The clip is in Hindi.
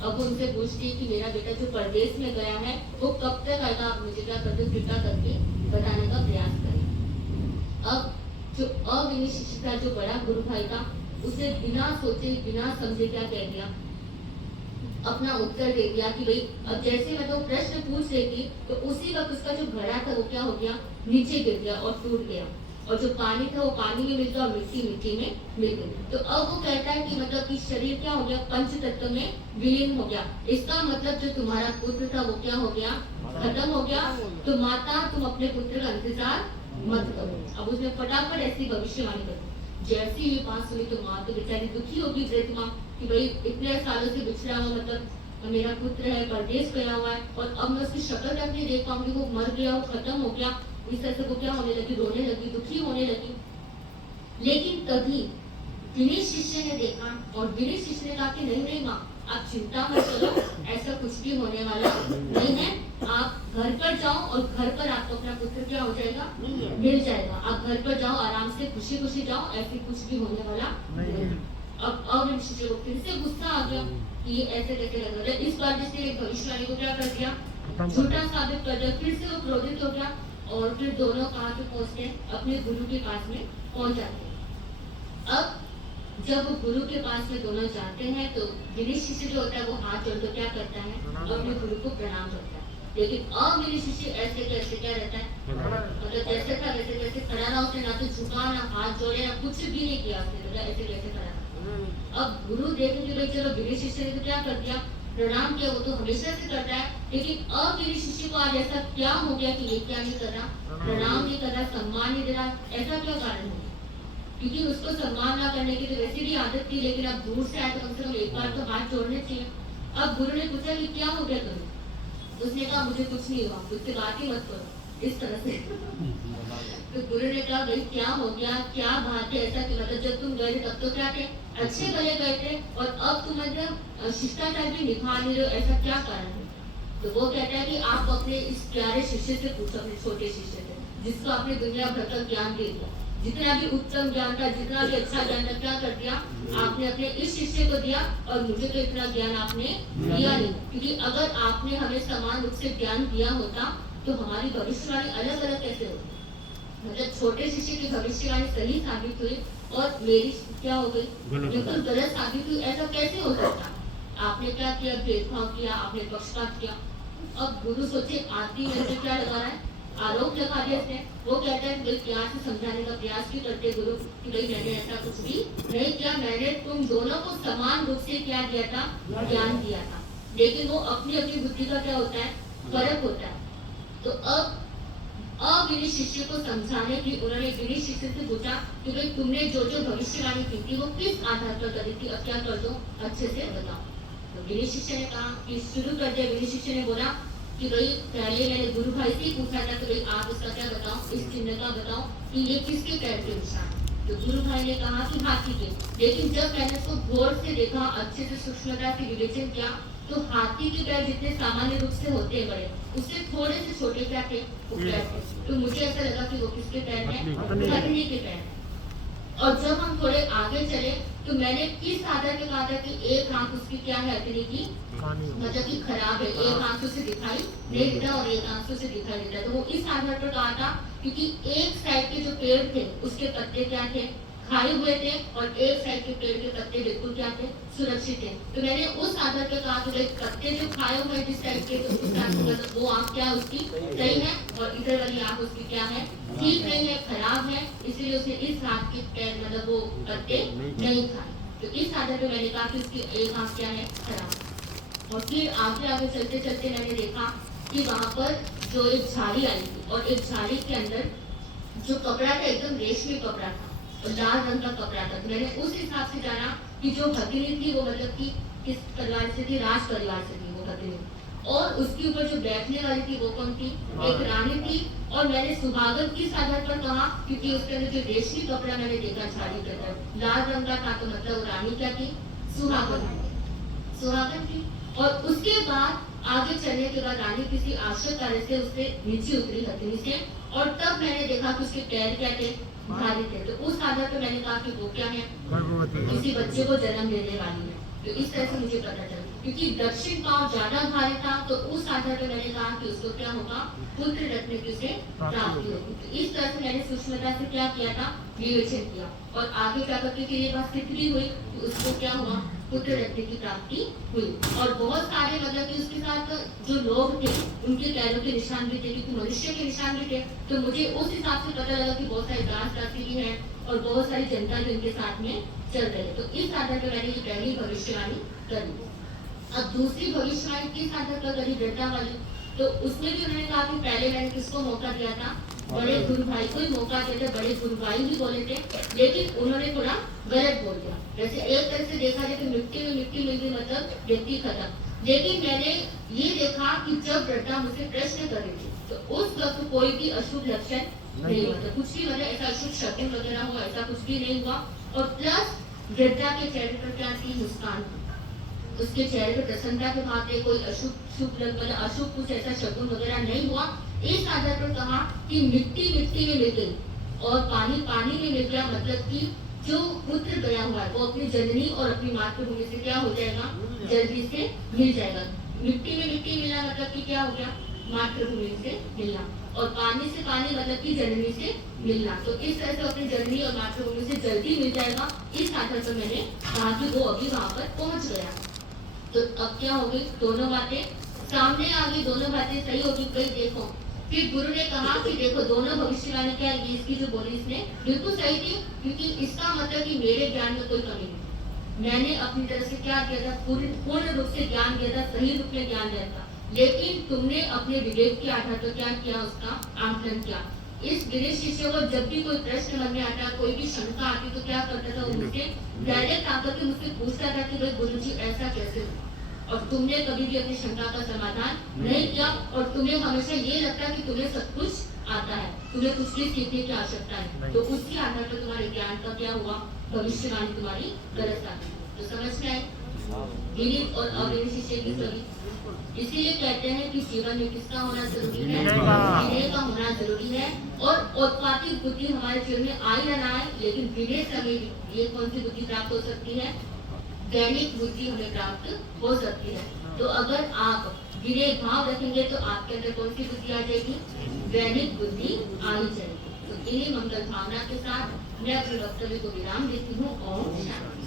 अब उनसे पूछती कि मेरा बेटा जो परदेश में गया है वो कब तक आएगा, आप मुझे क्या करते कृपा करके बताने का प्रयास करें। अब जो अविनी शिष्य था, जो बड़ा गुरु भाई था, उसे बिना सोचे बिना समझे क्या कह दिया, अपना उत्तर दे दिया कि भाई अब जैसे मैं तो प्रश्न पूछ रही थी तो उसी वक्त उसका जो घड़ा था वो क्या हो गया, नीचे गिर गया और टूट गया, और जो पानी था वो पानी में मिल गया और मिट्टी मिट्टी में मिल गई। तो अब वो कहता है कि मतलब कि शरीर क्या हो गया, पंच तत्व में विलीन हो गया। इसका मतलब जो तुम्हारा पुत्र था वो क्या हो गया, खत्म हो गया। तो माता तुम अपने पुत्र का इंतजार मत करो। अब उसने फटाफट ऐसी भविष्यवाणी कर दी। जैसे ये बात सुनी तो माँ तो बेचारी दुखी होगी, वृद्ध माँ, कि भाई इतने सालों से बिछड़ा हुआ, मतलब मेरा पुत्र है, परदेश गया हुआ है, और अब मैं उसकी शक्ल तक नहीं देख पाऊंगी, वो मर गया, वो खत्म हो गया। इस तरह से वो क्या होने लगी, रोने लगी, दुखी होने लगी। लेकिन तभी विनय शिष्य ने देखा और विनय शिष्य ने कहा कि नहीं नहीं माँ, आप चिंता मत करो, ऐसा कुछ भी होने वाला नहीं है। आप घर पर जाओ और घर पर आपको अपना पुत्र क्या हो जाएगा, मिल जाएगा। आप घर पर जाओ, आराम से खुशी खुशी जाओ, ऐसे कुछ भी होने वाला नहीं। अब विनय शिष्य को फिर से गुस्सा आ गया कि ये ऐसे कैसे लग रहा है। इस बार जिसने भविष्यवाणी को क्या कर दिया, झूठा साबित कर दिया। फिर से वो क्रोधित हो गया और फिर दोनों कहाँ पे पहुंचते हैं, अपने गुरु के पास में पहुंच जाते हैं। अब जब वो गुरु के पास में दोनों जाते हैं तो विनय शिष्य जो होता है वो हाथ जोड़ कर क्या करता है, अपने गुरु को प्रणाम करता है। लेकिन अविनय शिष्य ऐसे कैसे क्या रहता है, मतलब जैसे था वैसे कैसे खड़ा रहा, उसने ना तो झुका, ना हाथ जोड़े, ना कुछ भी नहीं किया उसने, ऐसे कैसे खड़ा। अब गुरु देखे कि भाई चलो विनय शिष्य ने तो क्या कर दिया, प्रणाम किया, वो तो हमेशा से करता है, लेकिन अविनय शिष्य को आज ऐसा क्या हो गया कि ये क्या नहीं कर रहा, प्रणाम नहीं कर रहा, सम्मान नहीं दे रहा, ऐसा क्या कारण है? क्योंकि उसको सम्मान ना करने की तो वैसे भी आदत थी, लेकिन अब दूर से आए तो कम से कम एक बार तो हाथ जोड़ने चाहिए। अब गुरु ने पूछा कि क्या हो गया तुम्हें, उसने कहा मुझे कुछ नहीं हुआ, मुझसे बात ही मत करो, इस तरह से। तो गुरु ने कहा भाई क्या हो गया, क्या बात है ऐसा कि मतलब जब तुम गए थे तब तो क्या थे, अच्छे भले गए थे, और अब तुम मतलब शिष्टाचार भी निभा नहीं रहे हो, ऐसा क्या कारण है? तो वो कहता है कि आप अपने इस प्यारे शिष्य से पूछो, अपने छोटे शिष्य से, जिसको आपने दुनिया भर का ज्ञान दे दिया, जितना भी उत्तम ज्ञान था, जितना भी अच्छा ज्ञान था, क्या कर दिया आपने अपने इस शिष्य को दिया, और मुझे तो इतना ज्ञान आपने दिया नहीं। क्योंकि अगर आपने हमें समान रूप से ज्ञान दिया होता तो हमारी भविष्यवाणी अलग अलग कैसे होती, मतलब छोटे शिष्य की भविष्यवाणी सही साबित हुई और मेरी क्या हो गई, बिल्कुल गलत साबित हुई, ऐसा कैसे हो सकता? आपने क्या किया, भेदभाव किया, आपने पक्षपात किया। अब गुरु सोचे आदमी में से क्या लगा रहा है, आरोप लगा दिया इसने। वो कहता है भाई प्यार से समझाने का प्रयास क्यों करते गुरु कि भाई मैंने ऐसा कुछ भी नहीं किया, मैंने तुम दोनों को समान रूप से क्या दिया था, ज्ञान दिया था। लेकिन वो अपनी अपनी बुद्धि का क्या होता है, फर्क होता है। तो अब अविनय शिष्य को समझाने की उन्होंने विनय शिष्य से पूछा कि भाई तुमने जो जो भविष्यवाणी की थी वो किस आधार पर करी थी, अब क्या कर दो, अच्छे से बताओ। तो विनय शिष्य ने कहा कि शुरू कर दिया। विनय शिष्य ने बोला कि भाई पहले मैंने गुरु भाई से पूछा था कि भाई आप इसका क्या बताओ, इस चिन्ह का बताओ कि ये किसके पैर के निशान। तो गुरु भाई ने कहा कि हाथी के। लेकिन जब मैंने उसको गौर से देखा, अच्छे से सूक्ष्मता से विवेचन किया, तो हाथी के पैर जितने सामान्य रूप से होते हैं बड़े, उससे थोड़े से छोटे क्या थे, पैर थे। तो मुझे ऐसा लगा कि वो किसके पैर हैं, हथनी के पैर। और जब हम थोड़े आगे चले तो मैंने किस आधार पे कहा था कि एक आंख उसकी क्या है, हथनी की, मतलब कि खराब है, एक आंखों से दिखाई नहीं देता और एक आंखों से दिखाई देता। तो वो इस आधार पर कहा था क्योंकि एक साइड के जो पेड़ थे उसके पत्ते क्या थे, खाए हुए थे, और एक साइड के पेड़ के पत्ते बिल्कुल क्या थे, सुरक्षित थे। तो मैंने उस आधार पर कहा कि पत्ते जो खाए हुए जिस साइड के, तो उस मतलब वो आंख क्या उसकी सही है, और इधर वाली आंख उसकी क्या है, ठीक नहीं है, खराब है, इसलिए उसने इस हाथ के पैर मतलब वो पत्ते नहीं खाए। तो इस आधार पर मैंने कहा कि उसकी एक आंख क्या है, खराब। और फिर आगे आगे चलते चलते मैंने देखा कि वहां पर जो एक झाड़ी आई थी, और एक झाड़ी के अंदर जो कपड़ा था एकदम रेशमी कपड़ा था और लाल रंग का कपड़ा था। तो मैंने उस हिसाब से जाना कि जो हथनी थी वो मतलब कि किस परिवार से थी, राज परिवार से थी वो हथनी, और उसके ऊपर जो बैठने वाली थी वो कौन थी, एक रानी थी। और मैंने सुहागन किस आधार पर कहा, क्योंकि उसके अंदर जो रेशमी कपड़ा मैंने देखा झाड़ी के अंदर लाल रंग का था, तो मतलब रानी क्या थी, सुहागन थी। और उसके बाद आगे चलने के बाद रानी किसी आश्रय कार्य से उससे नीचे उतरी हथनी से, और तब मैंने देखा कि उसके पैर क्या थे, भारी थे। तो उस आधार पर मैंने कहा कि वो क्या है, किसी बच्चे को जन्म देने वाली है। तो इस तरह से मुझे पता चला, क्योंकि दक्षिण पाँव ज्यादा भारी था, तो उस आधार पर मैंने कहा कि उसको क्या होगा, पुत्र रत्न की उसे प्राप्ति होगी। तो इस तरह से मैंने सूक्ष्मता से क्या किया था, विवेचन किया, और आगे जा करके फिर ये बात सिद्ध भी हुई कि उसको क्या हुआ, पुत्र रत्न की प्राप्ति हुई। और बहुत सारे मतलब कि उसके साथ जो लोग थे उनके पैरों के निशान भी थे, क्योंकि मनुष्य के निशान भी थे। तो मुझे उस हिसाब से पता लगा कि बहुत सारे दास दासी भी हैं और बहुत सारी जनता भी उनके साथ में चल रहे। तो इस आधार पर मैंने ये पहली भविष्यवाणी करी। अब दूसरी भविष्यवाणी किस आधार पर करी, दृढ़ता वाली, तो उसमें भी उन्होंने कहा कि पहले मैंने किसको मौका दिया था, बड़े गुरु भाई को ही मौका दिया था, बड़े गुरु भाई भी बोले थे, लेकिन उन्होंने थोड़ा गलत बोल दिया। जैसे एक तरह से देखा जाए तो मिट्टी में मिट्टी मिल गई, मतलब व्यक्ति खत्म। लेकिन मैंने ये देखा कि जब दृढ़ता मुझसे प्रश्न कर रही थी, तो उस वक्त कोई भी अशुभ लक्षण नहीं हुआ था, कुछ भी मतलब ऐसा अशुभ शब्द वगैरह हुआ, ऐसा कुछ भी नहीं हुआ। और प्लस वृद्धा के चेहरे पर क्या थी, मुस्कान थी, उसके चेहरे पर प्रसन्नता के भाव थे, कोई अशुभ मतलब अशुभ कुछ ऐसा शगुन वगैरह नहीं हुआ। इस आधार पर कहा कि मिट्टी मिट्टी में मिल गई और पानी पानी में मिल गया, मतलब कि जो पुत्र गया हुआ है वो अपनी जननी और अपनी मातृभूमि से क्या हो जाएगा, जल्दी से मिल जाएगा। मिट्टी में मिट्टी मिलना मतलब कि क्या हो गया, मातृभूमि से मिलना, और पानी से पानी मतलब कि जननी से मिलना। तो इस तरह से अपनी जननी और मातृभूमि से जल्दी मिल जाएगा। इस आधार पर मैंने कहा कि वो अभी वहां पर पहुंच गया। तो अब क्या होगी, दोनों बातें सामने आ गई, दोनों बातें सही होगी। कहीं देखो, फिर गुरु ने कहा कि देखो दोनों भविष्यवाणी क्या है, इसकी जो बोली इसने बिल्कुल सही थी, क्योंकि इसका मतलब कि मेरे ज्ञान में कोई कमी नहीं, मैंने अपनी तरफ से क्या किया था, पूर्ण रूप से ज्ञान दिया था, सही रूप में ज्ञान दिया था। लेकिन तुमने अपने विवेक के आधार पर क्या किया, उसका आंकलन किया। इस गिरीश शिष्य को जब भी कोई प्रश्न मन में आता, कोई भी शंका आती, तो क्या करता था, वो मुझसे डायरेक्ट आकर के मुझसे पूछता था कि भाई गुरुजी ऐसा कैसे हुआ, और तुमने कभी भी अपनी शंका का समाधान नहीं किया, और तुम्हें हमेशा ये लगता कि तुम्हें सब कुछ आता है, तुम्हें कुछ भी सीखने की आवश्यकता है। तो उसके आधार पर तुम्हारे ज्ञान का क्या हुआ, भविष्यवाणी तुम्हारी गलत साबित हुई। तो समझ में आए विनीत और अविनीत शिष्य की सभी। इसीलिए कहते हैं कि जीवन में किसका होना जरूरी है, विनय का होना जरूरी है। और औत्पातिक बुद्धि हमारे जीवन में आए या ना आए, लेकिन विनय समय ये कौन सी बुद्धि प्राप्त हो सकती है, दैनिक बुद्धि हमें प्राप्त हो सकती है। तो अगर आप विनय भाव रखेंगे तो आपके अंदर कौन सी बुद्धि आ जाएगी, दैनिक बुद्धि आ ही जाएगी। तो इन्हीं मंगल भावना के साथ मैं अपने वक्तव्य को विराम देती हूँ। ओम शांति।